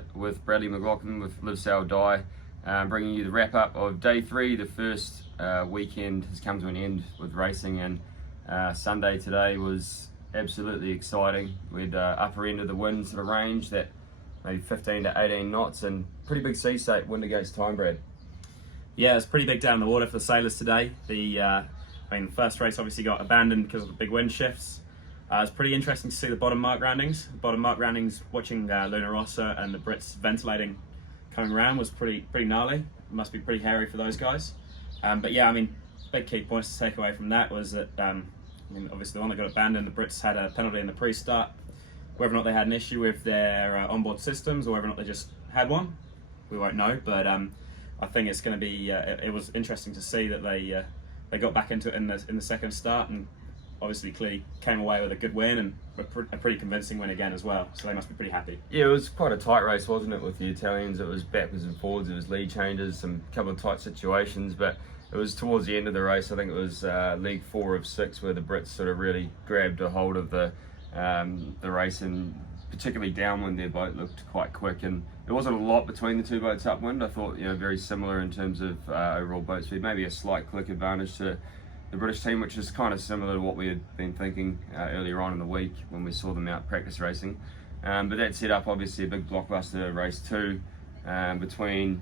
it with Bradley McLaughlin with Live Sail Die, bringing you the wrap up of day 3. The first weekend has come to an end with racing, and Sunday today was absolutely exciting. We had upper end of the wind sort of range, that maybe 15 to 18 knots, and pretty big sea state, wind against time, Brad. Yeah, it's pretty big down in the water for the sailors today. The first race obviously got abandoned because of the big wind shifts. It's pretty interesting to see the bottom mark roundings. Bottom mark roundings, watching Luna Rossa and the Brits ventilating coming around was pretty gnarly. It must be pretty hairy for those guys. But yeah, big key points to take away from that was that, obviously the one that got abandoned, the Brits had a penalty in the pre-start. Whether or not they had an issue with their onboard systems or whether or not they just had one, we won't know. But I think it's going to be. It was interesting to see that they got back into it in the second start, and obviously clearly came away with a good win and a pretty convincing win again as well. So they must be pretty happy. Yeah, it was quite a tight race, wasn't it, with the Italians? It was backwards and forwards. It was lead changes, some couple of tight situations, but it was towards the end of the race. I think it was league 4 of 6 where the Brits sort of really grabbed a hold of the race, and particularly downwind their boat looked quite quick, and there wasn't a lot between the two boats upwind. I thought, very similar in terms of overall boat speed, maybe a slight click advantage to the British team, which is kind of similar to what we had been thinking earlier on in the week when we saw them out practice racing. But that set up obviously a big blockbuster race 2 between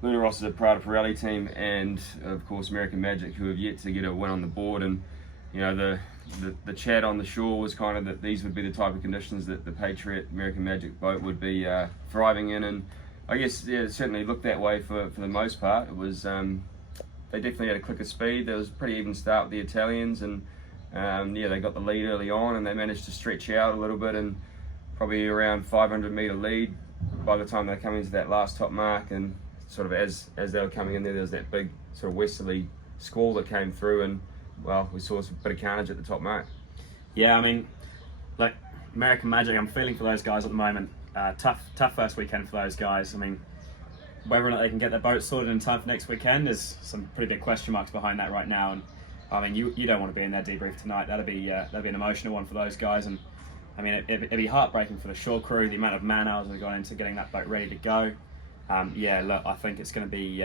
Luna Rossa, the Prada Pirelli team, and of course American Magic, who have yet to get a win on the board. And the chat on the shore was kind of that these would be the type of conditions that the Patriot American Magic boat would be thriving in, and I guess it certainly looked that way for the most part. It was they definitely had a click of speed. There was a pretty even start with the Italians, and they got the lead early on, and they managed to stretch out a little bit, and probably around 500 metre lead by the time they come into that last top mark. And sort of as they were coming in there was that big sort of westerly squall that came through, and well, we saw some bit of carnage at the top mark. Yeah, like American Magic, I'm feeling for those guys at the moment. Tough first weekend for those guys. Whether or not they can get their boat sorted in time for next weekend, there's some pretty big question marks behind that right now. And you don't want to be in their debrief tonight. That'd be an emotional one for those guys. And it'd be heartbreaking for the shore crew, the amount of man hours we've gone into getting that boat ready to go. Look, I think it's going to be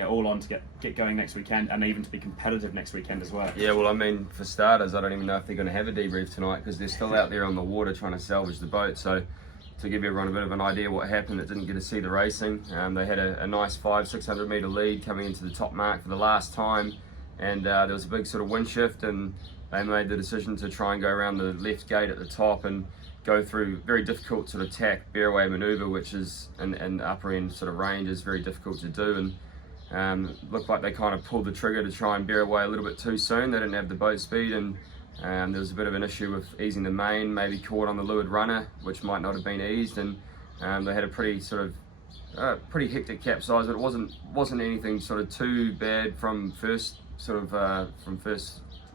all on to get going next weekend, and even to be competitive next weekend as well. Yeah, well, for starters, I don't even know if they're going to have a debrief tonight, because they're still out there on the water trying to salvage the boat. So to give everyone a bit of an idea what happened, it didn't get to see the racing. They had a nice 500-600 metre lead coming into the top mark for the last time, and there was a big sort of wind shift, and they made the decision to try and go around the left gate at the top and go through very difficult sort of tack bear-away manoeuvre, which is in the upper end sort of range is very difficult to do, and looked like they kind of pulled the trigger to try and bear away a little bit too soon. They didn't have the boat speed, and there was a bit of an issue with easing the main, maybe caught on the leeward runner, which might not have been eased, and they had a pretty pretty hectic capsize, but it wasn't anything sort of too bad from first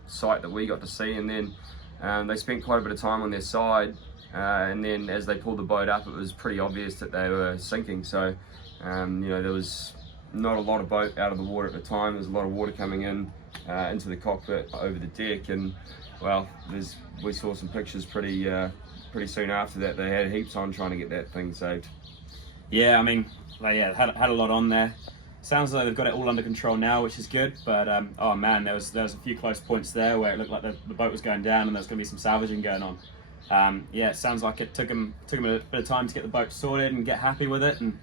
sight that we got to see. And then they spent quite a bit of time on their side, and then as they pulled the boat up, it was pretty obvious that they were sinking. So there was not a lot of boat out of the water at the time. There was a lot of water coming in into the cockpit over the deck, and well, we saw some pictures pretty soon after that. They had heaps on trying to get that thing saved. Yeah, they had a lot on there. Sounds like they've got it all under control now, which is good. But oh man, there was a few close points there where it looked like the boat was going down and there was going to be some salvaging going on. It sounds like it took them a bit of time to get the boat sorted and get happy with it, and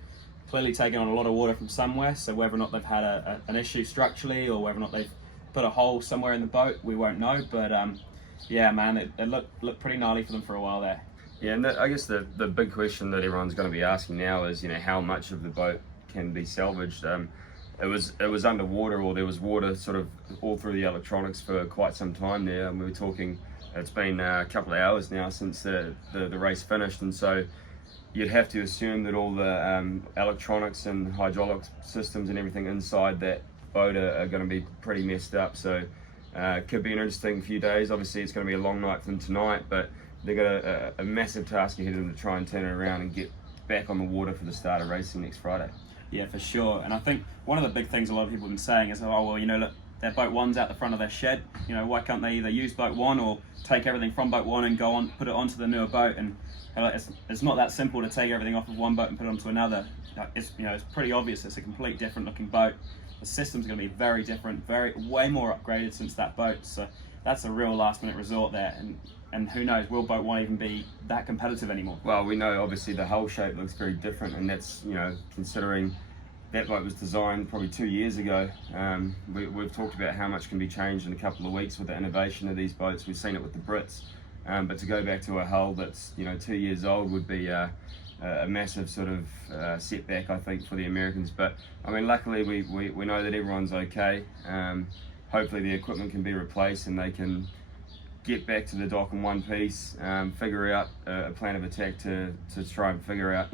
clearly taking on a lot of water from somewhere. So whether or not they've had an issue structurally, or whether or not they've put a hole somewhere in the boat, we won't know. But it looked pretty gnarly for them for a while there. Yeah, and I guess the big question that everyone's going to be asking now is, how much of the boat can be salvaged. It was underwater, or there was water sort of all through the electronics for quite some time there, and we were talking, it's been a couple of hours now since the race finished, and so you'd have to assume that all the electronics and hydraulic systems and everything inside that boat are going to be pretty messed up. So it could be an interesting few days. Obviously it's going to be a long night for them tonight, but they've got a massive task ahead of them to try and turn it around and get back on the water for the start of racing next Friday. Yeah, for sure. And I think one of the big things a lot of people have been saying is, look, their boat ones out the front of their shed. You know, why can't they either use boat one or take everything from boat one and go on, put it onto the newer boat? And it's not that simple to take everything off of one boat and put it onto another. It's pretty obvious. It's a complete different looking boat. The system's going to be very different, way more upgraded since that boat. So that's a real last minute resort there. And who knows, will boat one even be that competitive anymore? Well, we know obviously the hull shape looks very different, and that's, considering that boat was designed probably 2 years ago. We've talked about how much can be changed in a couple of weeks with the innovation of these boats. We've seen it with the Brits, but to go back to a hull that's 2 years old would be a massive sort of setback, I think, for the Americans. But I mean, luckily we know that everyone's okay. Hopefully the equipment can be replaced and they can get back to the dock in one piece, figure out a plan of attack to try and figure out,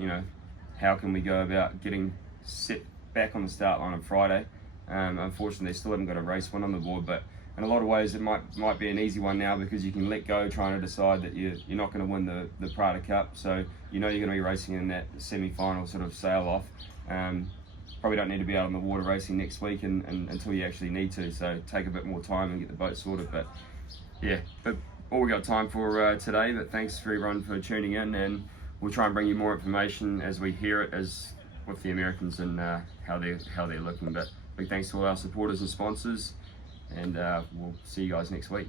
how can we go about getting set back on the start line on Friday. Unfortunately, they still haven't got a race win on the board, but in a lot of ways it might be an easy one now, because you can let go trying to decide that you're not going to win the Prada Cup, so you're going to be racing in that semi-final sort of sail off. Probably don't need to be out on the water racing next week and until you actually need to, so take a bit more time and get the boat sorted. But yeah, but all we got time for today. But thanks for everyone for tuning in, and we'll try and bring you more information as we hear it, as with the Americans and how they're looking. But big thanks to all our supporters and sponsors, and we'll see you guys next week.